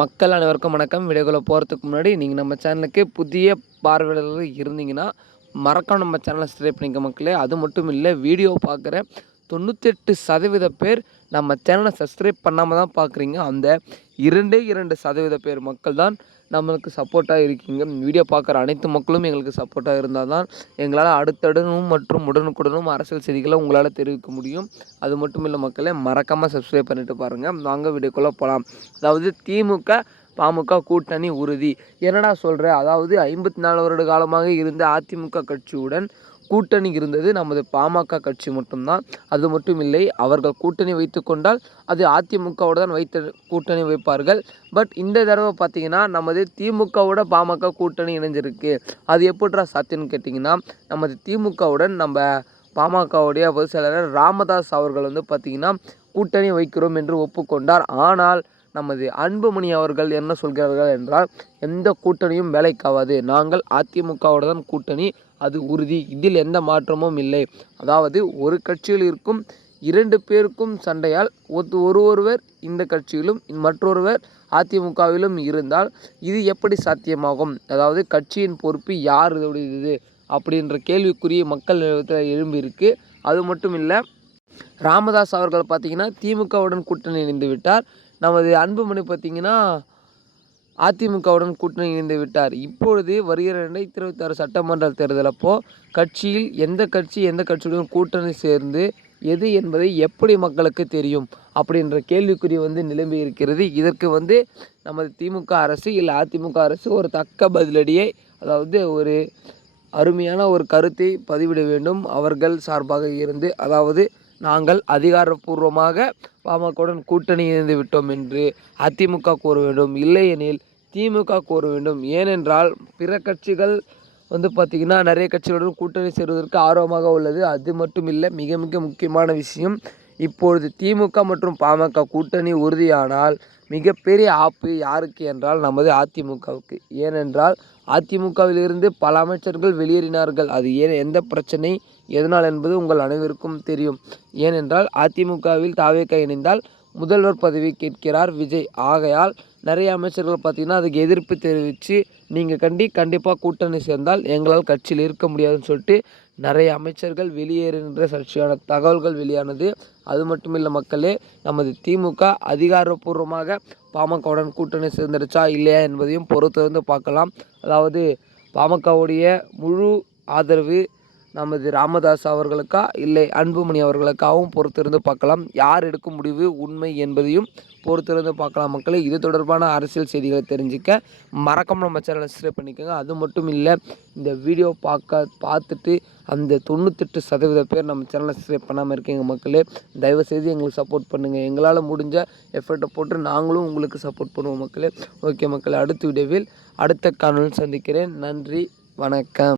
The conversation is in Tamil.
மக்கள் அனைவருக்கும் வணக்கம். வீடியோக்குள்ள போகிறதுக்கு முன்னாடி நீங்கள் நம்ம சேனலுக்கு புதிய பார்வையாளர்கள் இருந்தீங்கன்னா மறக்காம நம்ம சேனலை சப்ஸ்கிரைப் பண்ணிக்க மக்களே. அது மட்டும் இல்லை, வீடியோ பார்க்குற 98% பேர் நம்ம சேனலை சப்ஸ்கிரைப் பண்ணாமல் தான் பார்க்குறீங்க. அந்த 2% பேர் மக்கள் தான் நம்மளுக்கு சப்போர்ட்டாக இருக்கீங்க. வீடியோ பார்க்குற அனைத்து மக்களும் எங்களுக்கு சப்போர்ட்டாக இருந்தால் தான் எங்களால் அடுத்தடுனும் மற்றும் உடனுக்குடனும் அரசியல் செய்திகளை உங்களால் தெரிவிக்க முடியும். அது மட்டும் இல்லை மக்களே, மறக்காமல் சப்ஸ்கிரைப் பண்ணிட்டு பாருங்கள். வாங்க வீடியோக்குள்ளே போகலாம். அதாவது திமுக பாமக கூட்டணி உறுதி. என்னடா சொல்கிற? அதாவது 54 வருட காலமாக இருந்த அதிமுக கட்சியுடன் கூட்டணி இருந்தது நமது பாமக கட்சி மட்டும்தான். அது மட்டும் இல்லை, அவர்கள் கூட்டணி வைத்து கொண்டால் அது அதிமுகவோடு தான் கூட்டணி வைப்பார்கள். பட் இந்த தடவை பார்த்தீங்கன்னா நமது திமுகவோட பாமக கூட்டணி இணைஞ்சிருக்கு. அது எப்படிடா சாத்தியம்னு கேட்டிங்கன்னா, நமது திமுகவுடன் நம்ம பாமகவுடைய பொதுச் செயலாளர் ராமதாஸ் அவர்கள் பார்த்திங்கன்னா கூட்டணி வைக்கிறோம் என்று ஒப்புக்கொண்டார். ஆனால் நமது அன்புமணி அவர்கள் என்ன சொல்கிறார்கள் என்றால், எந்த கூட்டணியும் வேலைக்காகாது, நாங்கள் அதிமுகவோடு தான் கூட்டணி, அது உறுதி, இதில் எந்த மாற்றமும் இல்லை. அதாவது ஒரு கட்சியில் இருக்கும் 2 பேருக்கும் சண்டையால் ஒருவர் இந்த கட்சியிலும் மற்றொருவர் அதிமுகவிலும் இருந்தால் இது எப்படி சாத்தியமாகும்? அதாவது கட்சியின் பொறுப்பு யார் இது அப்படின்ற கேள்விக்குரிய மக்கள் எழும்பியிருக்கு. அது மட்டும் இல்லை, ராமதாஸ் அவர்கள் பார்த்திங்கன்னா திமுகவுடன் கூட்டணி இணைந்து விட்டார். நமது அன்புமணி பார்த்திங்கன்னா அதிமுகவுடன் கூட்டணி இணைந்து விட்டார். இப்பொழுது வருகிற 2026 சட்டமன்ற தேர்தல் அப்போது கட்சியில் எந்த கட்சியுடன் கூட்டணி சேர்ந்து எது என்பதை எப்படி மக்களுக்கு தெரியும் அப்படின்ற கேள்விக்குறி நிலம்பி இருக்கிறது. இதற்கு நமது திமுக அரசு இல்லை அதிமுக அரசு ஒரு தக்க பதிலடியை, அதாவது ஒரு அருமையான ஒரு கருத்தை பதிவிட வேண்டும் அவர்கள் சார்பாக இருந்து. அதாவது நாங்கள் அதிகாரப்பூர்வமாக பாமகவுடன் கூட்டணி இணைந்து விட்டோம் என்று அதிமுக கூற வேண்டும், இல்லையெனில் திமுக கூற வேண்டும். ஏனென்றால் பிற கட்சிகள் பார்த்திங்கன்னா நிறைய கட்சிகளுடன் கூட்டணி சேருவதற்கு ஆர்வமாக உள்ளது. அது மட்டும் இல்லை, மிக மிக முக்கியமான விஷயம், இப்பொழுது திமுக மற்றும் பாமக கூட்டணி உறுதியானால் மிகப்பெரிய ஆப்பு யாருக்கு என்றால் நமது அதிமுகவுக்கு. ஏனென்றால் அதிமுகவிலிருந்து பல அமைச்சர்கள் வெளியேறினார்கள். அது எந்த பிரச்சனை எதனால் என்பது உங்கள் அனைவருக்கும் தெரியும். ஏனென்றால் அதிமுகவில் தாவேகா இணைந்தால் முதல்வர் பதவி கேட்கிறார் விஜய். ஆகையால் நிறைய அமைச்சர்கள் பார்த்திங்கன்னா அதுக்கு எதிர்ப்பு தெரிவித்து நீங்கள் கண்டிப்பாக கூட்டணி சேர்ந்தால் எங்களால் கட்சியில் இருக்க முடியாதுன்னு சொல்லிட்டு நிறைய அமைச்சர்கள் வெளியேறுகின்ற சர்ச்சையான தகவல்கள் வெளியானது. அது மட்டும் இல்லை மக்களே, நமது திமுக அதிகாரப்பூர்வமாக பாமகவுடன் கூட்டணி சேர்ந்துருச்சா இல்லையா என்பதையும் பொறுத்திருந்து பார்க்கலாம். அதாவது பாமகவுடைய முழு ஆதரவு நமது ராமதாஸ் அவர்களுக்கா இல்லை அன்புமணி அவர்களுக்காகவும் பொறுத்திருந்து பார்க்கலாம். யார் எடுக்கும் முடிவு உண்மை என்பதையும் பொறுத்திருந்து பார்க்கலாம் மக்களே. இது தொடர்பான அரசியல் செய்திகளை தெரிஞ்சுக்க மறக்காம நம்ம சேனலை சப்ஸ்கிரைப் பண்ணிக்கோங்க. அது மட்டும் இல்லை, இந்த வீடியோ பார்த்துட்டு அந்த 98% பேர் நம்ம சேனலை சப்ஸ்கிரைப் பண்ணாமல் இருக்கீங்க மக்களே. தயவுசெய்து எங்களுக்கு சப்போர்ட் பண்ணுங்கள். எங்களால் முடிஞ்ச எஃபர்ட்டை போட்டு நாங்களும் உங்களுக்கு சப்போர்ட் பண்ணுவோம் மக்களே. ஓகே மக்களே, அடுத்த வீடியோவில் அடுத்த காணொலியில் சந்திக்கிறேன். நன்றி, வணக்கம்.